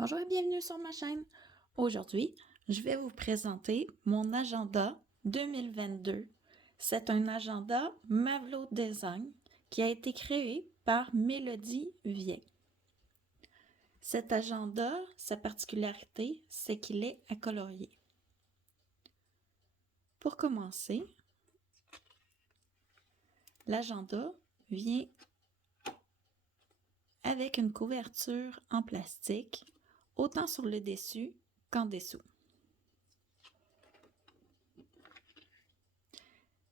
Bonjour et bienvenue sur ma chaîne. Aujourd'hui, je vais vous présenter mon agenda 2022. C'est un agenda Mavlo Design qui a été créé par Mélodie Vien. Cet agenda, sa particularité, c'est qu'il est à colorier. Pour commencer, l'agenda vient avec une couverture en plastique, autant sur le dessus qu'en dessous.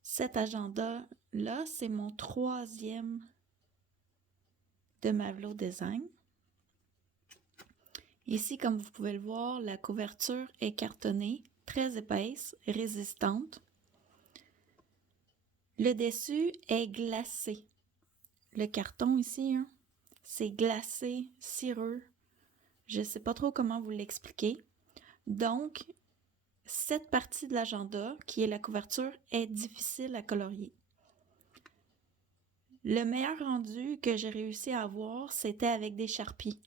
Cet agenda-là, c'est mon 3e de Mavlo Design. Ici, comme vous pouvez le voir, la couverture est cartonnée, très épaisse, résistante. Le dessus est glacé. Le carton ici, c'est glacé, cireux. Je ne sais pas trop comment vous l'expliquer. Donc, cette partie de l'agenda, qui est la couverture, est difficile à colorier. Le meilleur rendu que j'ai réussi à avoir, c'était avec des Sharpies.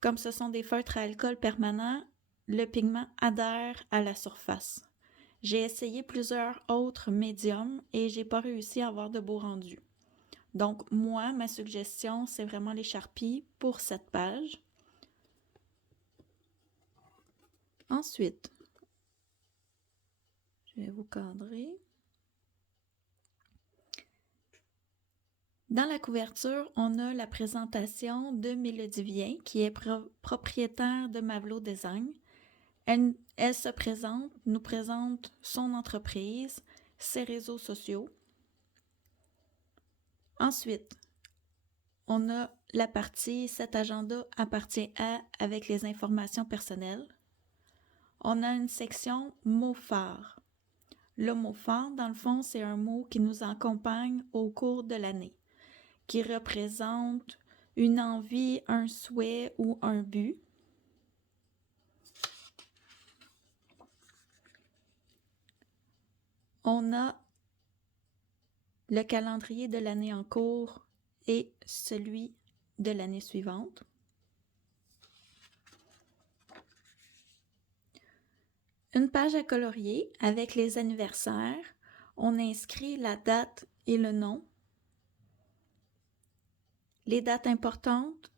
Comme ce sont des feutres à alcool permanent, le pigment adhère à la surface. J'ai essayé plusieurs autres médiums et j'ai pas réussi à avoir de beaux rendus. Donc moi, ma suggestion, c'est vraiment les Sharpies pour cette page. Ensuite, je vais vous cadrer. Dans la couverture, on a la présentation de Mélodie Vien, qui est propriétaire de Mavlo Design. Elle nous présente son entreprise, ses réseaux sociaux. Ensuite, on a la partie « Cet agenda appartient à » avec les informations personnelles. On a une section « Mots phares ». Le mot phare, dans le fond, c'est un mot qui nous accompagne au cours de l'année, qui représente une envie, un souhait ou un but. On a le calendrier de l'année en cours et celui de l'année suivante. Une page à colorier avec les anniversaires. On inscrit la date et le nom. Les dates importantes,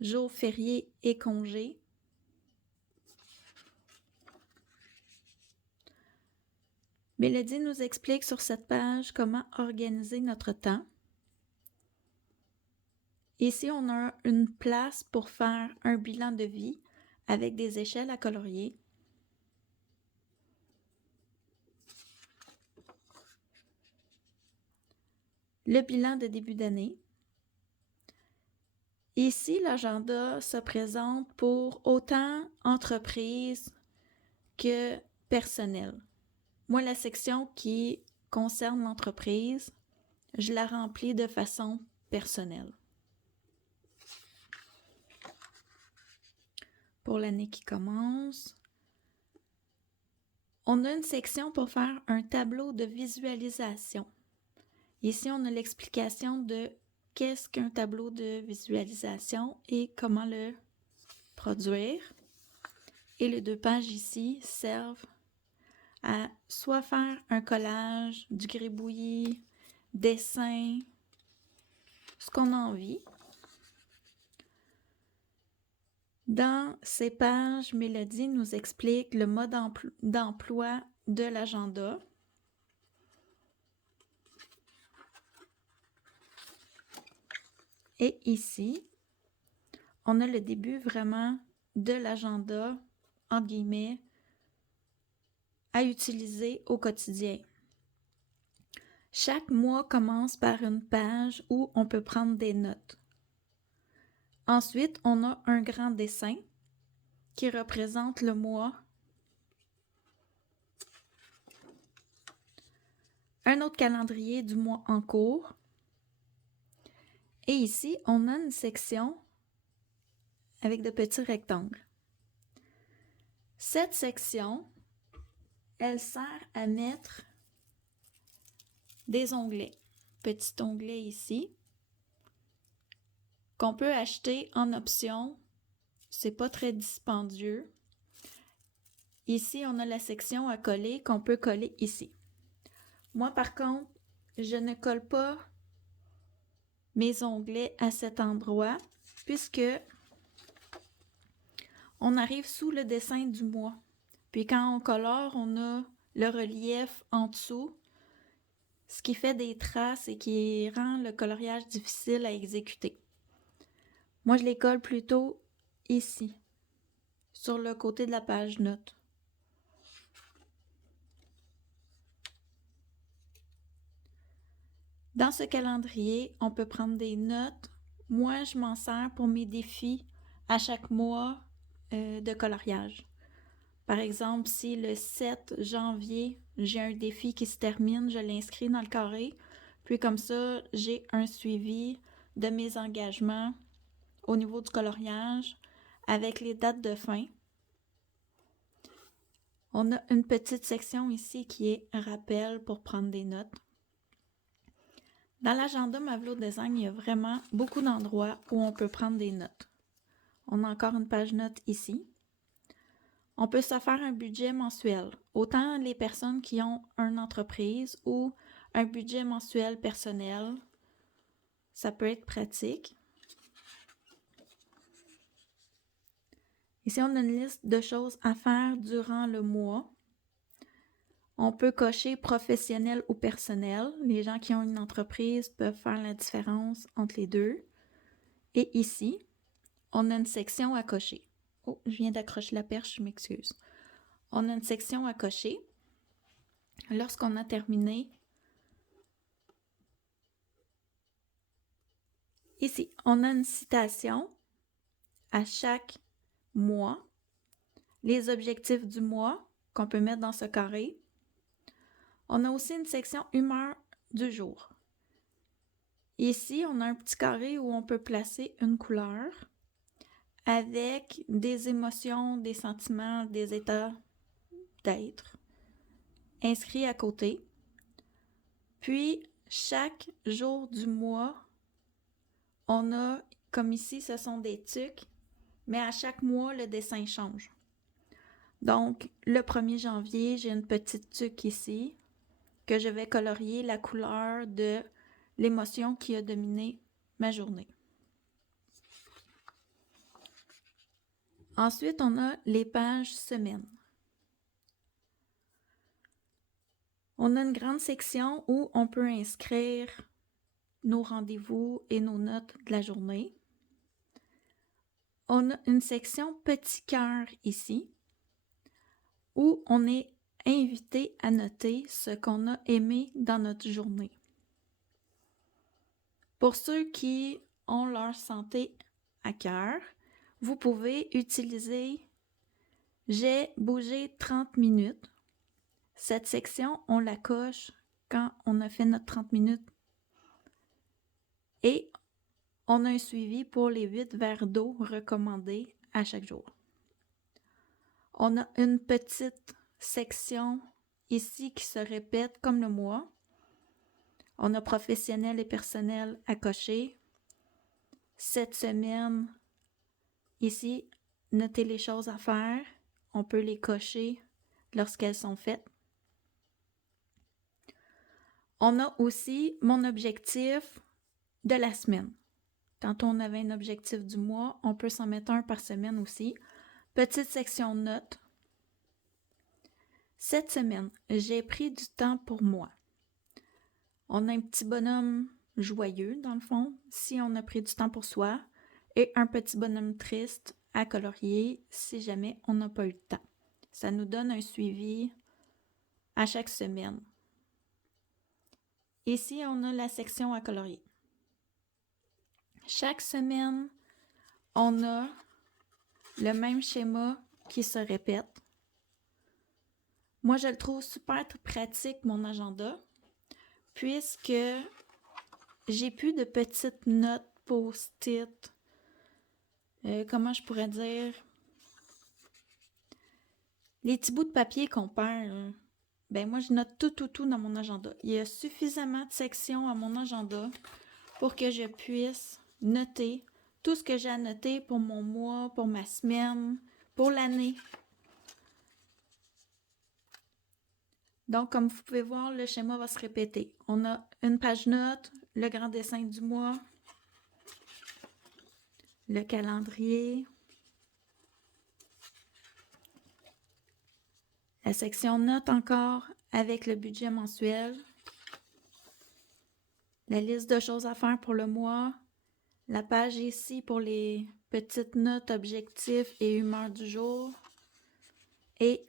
jours fériés et congés. Mélodie nous explique sur cette page comment organiser notre temps. Ici, on a une place pour faire un bilan de vie avec des échelles à colorier. Le bilan de début d'année. Ici, l'agenda se présente pour autant entreprise que personnel. Moi, la section qui concerne l'entreprise, je la remplis de façon personnelle. Pour l'année qui commence, on a une section pour faire un tableau de visualisation. Ici, on a l'explication de qu'est-ce qu'un tableau de visualisation et comment le produire. Et les 2 pages ici servent à soit faire un collage, du gribouillis, dessin, ce qu'on a envie. Dans ces pages, Mélodie nous explique le mode d'emploi de l'agenda. Et ici, on a le début vraiment de l'agenda, entre guillemets, à utiliser au quotidien. Chaque mois commence par une page où on peut prendre des notes. Ensuite, on a un grand dessin qui représente le mois. Un autre calendrier du mois en cours. Et ici, on a une section avec de petits rectangles. Cette section, elle sert à mettre des onglets. Petit onglet ici, qu'on peut acheter en option c'est pas très dispendieux. Ici, on a la section à coller qu'on peut coller ici. Moi, par contre, je ne colle pas mes onglets à cet endroit puisque on arrive sous le dessin du mois. Puis quand on colore, on a le relief en dessous, ce qui fait des traces et qui rend le coloriage difficile à exécuter. Moi, je les colle plutôt ici, sur le côté de la page notes. Dans ce calendrier, on peut prendre des notes. Moi, je m'en sers pour mes défis à chaque mois de coloriage. Par exemple, si le 7 janvier, j'ai un défi qui se termine, je l'inscris dans le carré. Puis comme ça, j'ai un suivi de mes engagements au niveau du coloriage avec les dates de fin. On a une petite section ici qui est rappel pour prendre des notes. Dans l'agenda Mavlo Design, il y a vraiment beaucoup d'endroits où on peut prendre des notes. On a encore une page notes ici. On peut se faire un budget mensuel, autant les personnes qui ont une entreprise ou un budget mensuel personnel. Ça peut être pratique. Ici, on a une liste de choses à faire durant le mois. On peut cocher professionnel ou personnel. Les gens qui ont une entreprise peuvent faire la différence entre les deux. Et ici, on a une section à cocher. Oh, je viens d'accrocher la perche, je m'excuse. On a une section à cocher. Lorsqu'on a terminé, ici, on a une citation à chaque mois, les objectifs du mois qu'on peut mettre dans ce carré. On a aussi une section humeur du jour. Ici, on a un petit carré où on peut placer une couleur avec des émotions, des sentiments, des états d'être inscrits à côté. Puis, chaque jour du mois, on a, comme ici, ce sont des tucs, mais à chaque mois, le dessin change. Donc, le 1er janvier, j'ai une petite tuque ici que je vais colorier la couleur de l'émotion qui a dominé ma journée. Ensuite, on a les pages semaines. On a une grande section où on peut inscrire nos rendez-vous et nos notes de la journée. On a une section petit cœur ici où on est invité à noter ce qu'on a aimé dans notre journée. Pour ceux qui ont leur santé à cœur, vous pouvez utiliser « J'ai bougé 30 minutes ». Cette section, on la coche quand on a fait notre 30 minutes et on a un suivi pour les 8 verres d'eau recommandés à chaque jour. On a une petite section ici qui se répète comme le mois. On a professionnel et personnel à cocher. Cette semaine, ici, notez les choses à faire. On peut les cocher lorsqu'elles sont faites. On a aussi mon objectif de la semaine. Quand on avait un objectif du mois, on peut s'en mettre un par semaine aussi. Petite section notes. Cette semaine, j'ai pris du temps pour moi. On a un petit bonhomme joyeux, dans le fond, si on a pris du temps pour soi, et un petit bonhomme triste à colorier si jamais on n'a pas eu le temps. Ça nous donne un suivi à chaque semaine. Ici, on a la section à colorier. Chaque semaine, on a le même schéma qui se répète. Moi, je le trouve super pratique, mon agenda, puisque j'ai plus de petites notes post-it. Comment je pourrais dire? Les petits bouts de papier qu'on perd, ben moi, je note tout dans mon agenda. Il y a suffisamment de sections à mon agenda pour que je puisse noter tout ce que j'ai annoté pour mon mois, pour ma semaine, pour l'année. Donc, comme vous pouvez voir, le schéma va se répéter. On a une page note, le grand dessin du mois, le calendrier, la section notes encore avec le budget mensuel, la liste de choses à faire pour le mois, la page ici pour les petites notes, objectifs et humeur du jour, et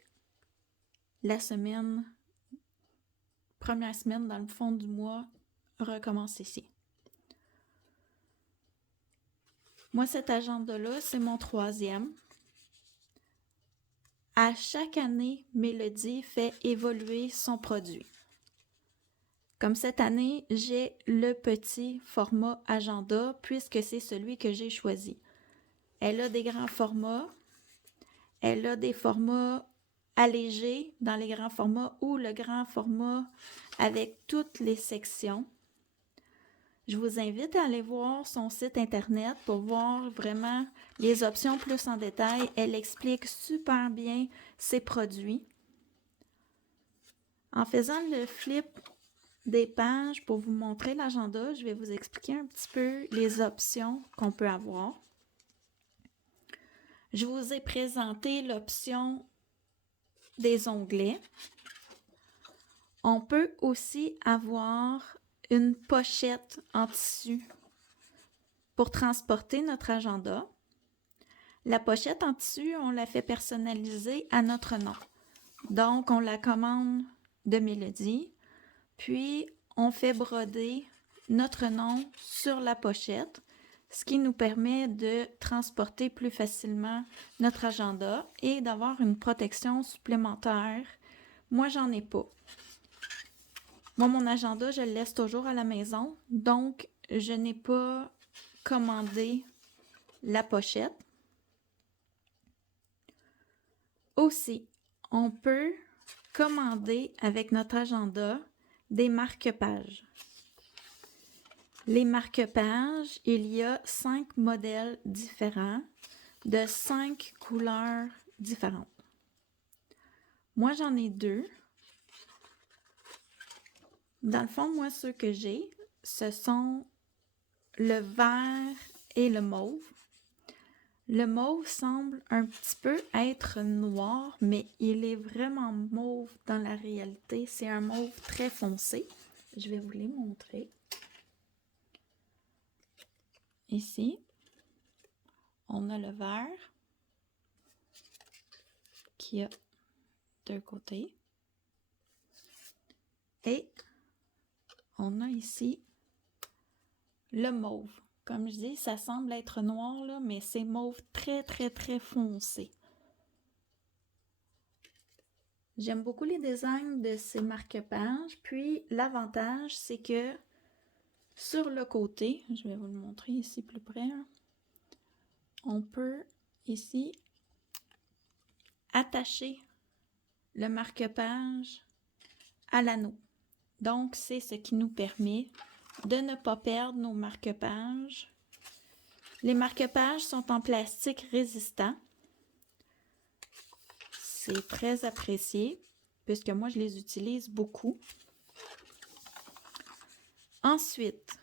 la semaine, première semaine dans le fond du mois, recommence ici. Moi, cet agenda-là, c'est mon 3e. À chaque année, Mélodie fait évoluer son produit. Comme cette année, j'ai le petit format agenda puisque c'est celui que j'ai choisi. Elle a des grands formats, elle a des formats allégés dans les grands formats ou le grand format avec toutes les sections. Je vous invite à aller voir son site internet pour voir vraiment les options plus en détail. Elle explique super bien ses produits. En faisant le flip des pages pour vous montrer l'agenda, je vais vous expliquer un petit peu les options qu'on peut avoir. Je vous ai présenté l'option des onglets. On peut aussi avoir une pochette en tissu pour transporter notre agenda. La pochette en tissu, on la fait personnaliser à notre nom. Donc, on la commande de Mélodie, puis on fait broder notre nom sur la pochette, ce qui nous permet de transporter plus facilement notre agenda et d'avoir une protection supplémentaire. Moi, j'en ai pas. Moi, mon agenda, je le laisse toujours à la maison, donc je n'ai pas commandé la pochette. Aussi, on peut commander avec notre agenda des marque-pages. Les marque-pages, il y a 5 modèles différents de 5 couleurs différentes. Moi, j'en ai 2. Dans le fond, moi, ceux que j'ai, ce sont le vert et le mauve. Le mauve semble un petit peu être noir, mais il est vraiment mauve dans la réalité. C'est un mauve très foncé. Je vais vous les montrer. Ici, on a le vert qui a 2 côtés. Et on a ici le mauve. Comme je dis, ça semble être noir, là, mais c'est mauve très, très, très foncé. J'aime beaucoup les designs de ces marque-pages. Puis, l'avantage, c'est que sur le côté, je vais vous le montrer ici plus près, on peut ici attacher le marque-page à l'anneau. Donc, c'est ce qui nous permet de ne pas perdre nos marque-pages. Les marque-pages sont en plastique résistant. C'est très apprécié puisque moi, je les utilise beaucoup. Ensuite,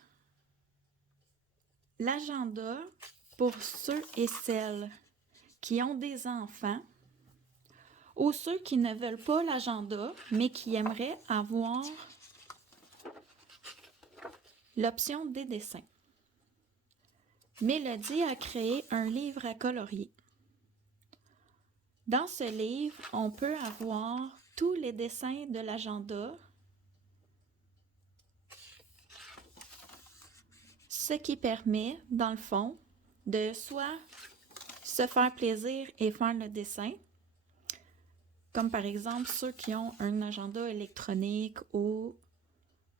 l'agenda pour ceux et celles qui ont des enfants ou ceux qui ne veulent pas l'agenda, mais qui aimeraient avoir l'option des dessins. Mélodie a créé un livre à colorier. Dans ce livre, on peut avoir tous les dessins de l'agenda, ce qui permet, dans le fond, de soit se faire plaisir et faire le dessin, comme par exemple ceux qui ont un agenda électronique ou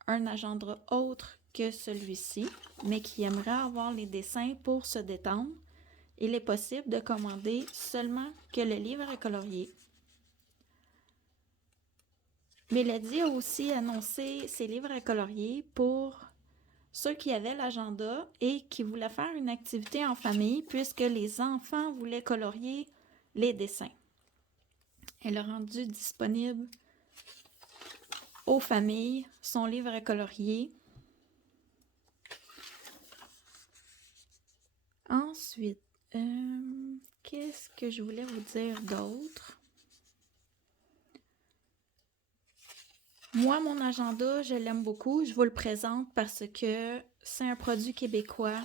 un agenda autre que celui-ci, mais qui aimeraient avoir les dessins pour se détendre. Il est possible de commander seulement que le livre à colorier. Mélodie a aussi annoncé ses livres à colorier pour ceux qui avaient l'agenda et qui voulaient faire une activité en famille puisque les enfants voulaient colorier les dessins. Elle a rendu disponible aux familles son livre à colorier. Ensuite, qu'est-ce que je voulais vous dire d'autre? Moi, mon agenda, je l'aime beaucoup. Je vous le présente parce que c'est un produit québécois.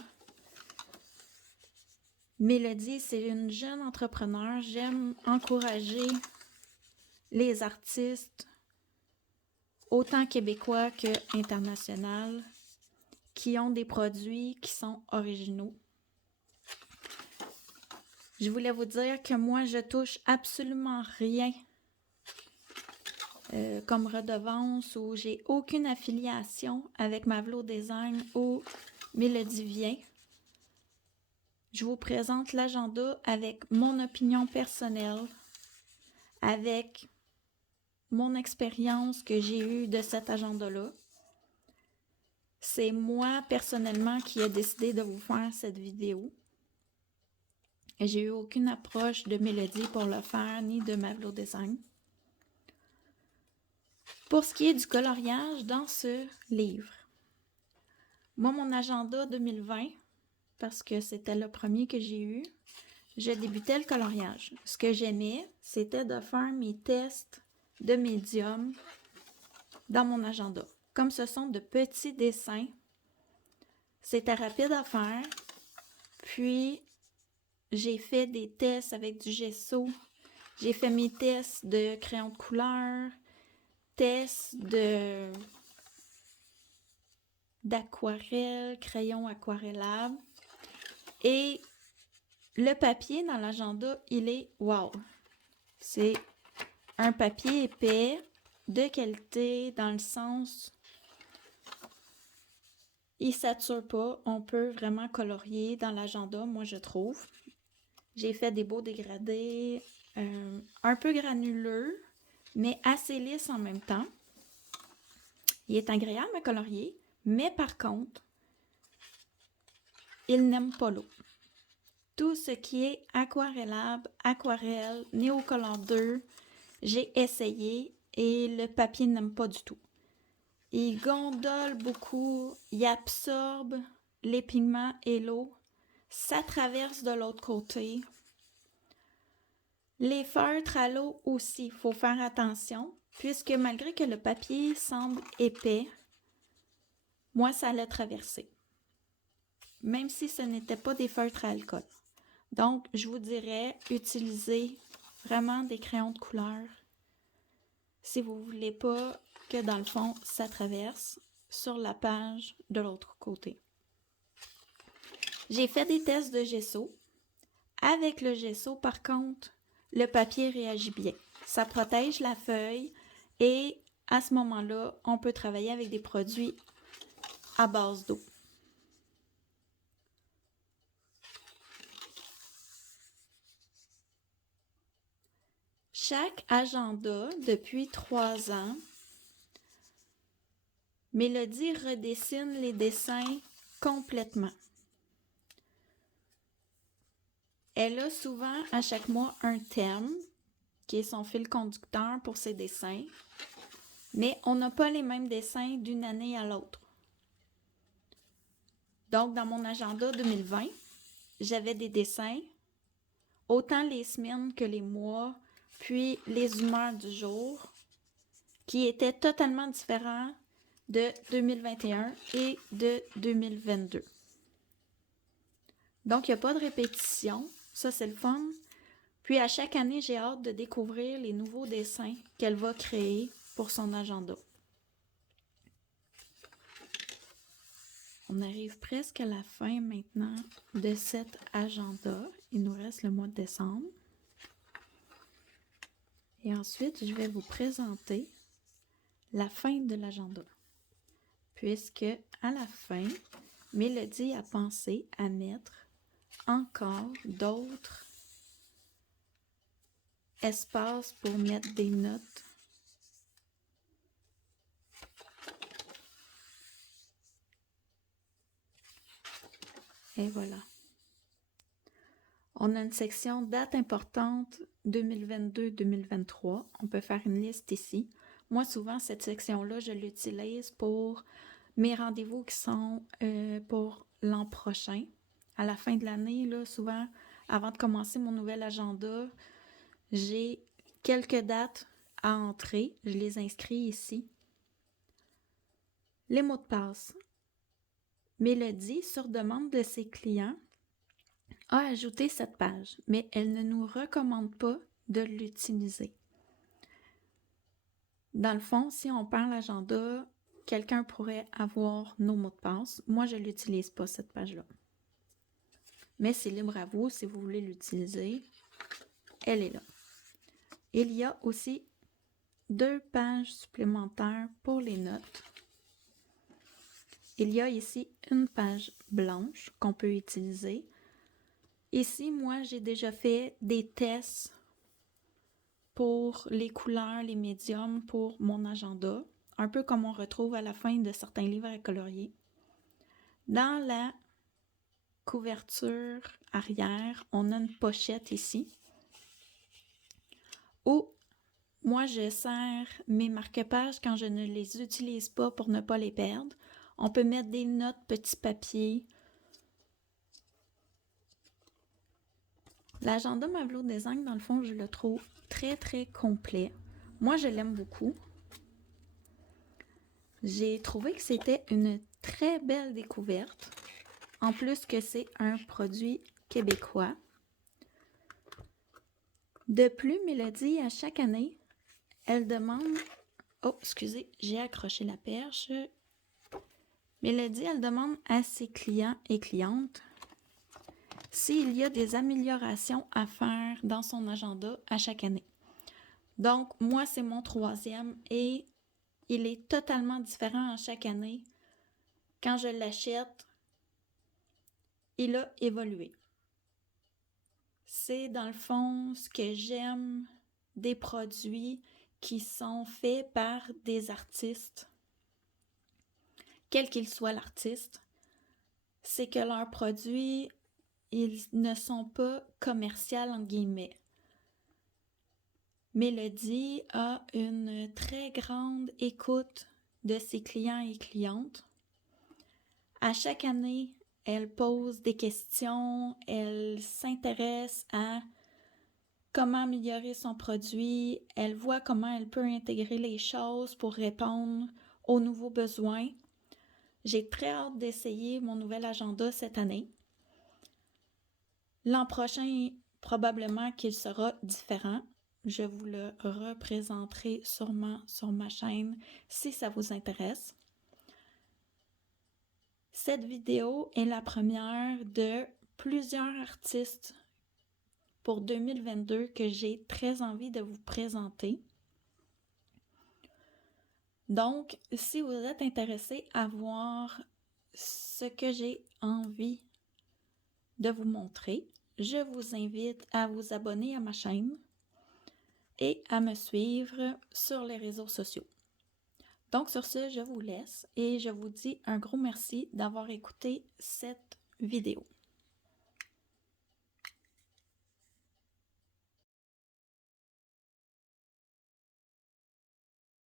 Mélodie, c'est une jeune entrepreneur. J'aime encourager les artistes, autant québécois que internationaux, qui ont des produits qui sont originaux. Je voulais vous dire que moi, je touche absolument rien comme redevance ou j'ai aucune affiliation avec Mavlo Design ou Mélodie Vient. Je vous présente l'agenda avec mon opinion personnelle, avec mon expérience que j'ai eue de cet agenda-là. C'est moi, personnellement, qui ai décidé de vous faire cette vidéo. Et j'ai eu aucune approche de Mélodie pour le faire, ni de Mavlo Design. Pour ce qui est du coloriage dans ce livre, moi, mon agenda 2020, parce que c'était le premier que j'ai eu, je débutais le coloriage. Ce que j'aimais, c'était de faire mes tests de médium dans mon agenda. Comme ce sont de petits dessins, c'était rapide à faire. Puis, j'ai fait des tests avec du gesso. J'ai fait mes tests de crayon de couleur, tests d'aquarelle, crayon aquarellable. Et le papier dans l'agenda, il est wow! C'est un papier épais, de qualité, dans le sens, il ne sature pas. On peut vraiment colorier dans l'agenda, moi je trouve. J'ai fait des beaux dégradés, un peu granuleux, mais assez lisse en même temps. Il est agréable à colorier, mais par contre, il n'aime pas l'eau. Tout ce qui est aquarellable, aquarelle, Neocolor 2, j'ai essayé et le papier n'aime pas du tout. Il gondole beaucoup, il absorbe les pigments et l'eau, ça traverse de l'autre côté. Les feutres à l'eau aussi, il faut faire attention, puisque malgré que le papier semble épais, moi ça l'a traversé, même si ce n'était pas des feutres à alcool. Donc, je vous dirais, utilisez vraiment des crayons de couleur si vous ne voulez pas que dans le fond, ça traverse sur la page de l'autre côté. J'ai fait des tests de gesso. Avec le gesso, par contre, le papier réagit bien. Ça protège la feuille et à ce moment-là, on peut travailler avec des produits à base d'eau. Chaque agenda, depuis 3 ans, Mélodie redessine les dessins complètement. Elle a souvent à chaque mois un thème qui est son fil conducteur pour ses dessins, mais on n'a pas les mêmes dessins d'une année à l'autre. Donc, dans mon agenda 2020, j'avais des dessins, autant les semaines que les mois, puis les humeurs du jour, qui étaient totalement différents de 2021 et de 2022. Donc, il n'y a pas de répétition. Ça, c'est le fun. Puis, à chaque année, j'ai hâte de découvrir les nouveaux dessins qu'elle va créer pour son agenda. On arrive presque à la fin maintenant de cet agenda. Il nous reste le mois de décembre. Et ensuite, je vais vous présenter la fin de l'agenda. Puisque, à la fin, Mélodie a pensé à mettre encore d'autres espaces pour mettre des notes. Et voilà. On a une section date importante 2022-2023. On peut faire une liste ici. Moi, souvent, cette section-là, je l'utilise pour mes rendez-vous qui sont pour l'an prochain. À la fin de l'année, là, souvent, avant de commencer mon nouvel agenda, j'ai quelques dates à entrer. Je les inscris ici. Les mots de passe. Mélodie, sur demande de ses clients, a ajouté cette page, mais elle ne nous recommande pas de l'utiliser. Dans le fond, si on perd l'agenda, quelqu'un pourrait avoir nos mots de passe. Moi, je ne l'utilise pas, cette page-là. Mais c'est libre à vous si vous voulez l'utiliser. Elle est là. Il y a aussi 2 pages supplémentaires pour les notes. Il y a ici une page blanche qu'on peut utiliser. Ici, moi, j'ai déjà fait des tests pour les couleurs, les médiums pour mon agenda, un peu comme on retrouve à la fin de certains livres à colorier. Dans la couverture arrière, on a une pochette ici où moi, je sers mes marque-pages quand je ne les utilise pas pour ne pas les perdre. On peut mettre des notes, petits papiers. L'agenda Mavlo Design, dans le fond, je le trouve très, très complet. Moi, je l'aime beaucoup. J'ai trouvé que c'était une très belle découverte. En plus que c'est un produit québécois. De plus, Mélodie, à chaque année, elle demande... Oh, excusez, j'ai accroché la perche. Mélodie, elle demande à ses clients et clientes s'il y a des améliorations à faire dans son agenda à chaque année. Donc, moi, c'est mon 3e et il est totalement différent à chaque année. Quand je l'achète, il a évolué. C'est dans le fond ce que j'aime des produits qui sont faits par des artistes. Quel qu'il soit l'artiste, c'est que leurs produits, ils ne sont pas commerciaux entre guillemets. Mélodie a une très grande écoute de ses clients et clientes. À chaque année, elle pose des questions, elle s'intéresse à comment améliorer son produit, elle voit comment elle peut intégrer les choses pour répondre aux nouveaux besoins. J'ai très hâte d'essayer mon nouvel agenda cette année. L'an prochain, probablement qu'il sera différent. Je vous le représenterai sûrement sur ma chaîne si ça vous intéresse. Cette vidéo est la première de plusieurs artistes pour 2022 que j'ai très envie de vous présenter. Donc, si vous êtes intéressé à voir ce que j'ai envie de vous montrer, je vous invite à vous abonner à ma chaîne et à me suivre sur les réseaux sociaux. Donc, sur ce, je vous laisse et je vous dis un gros merci d'avoir écouté cette vidéo.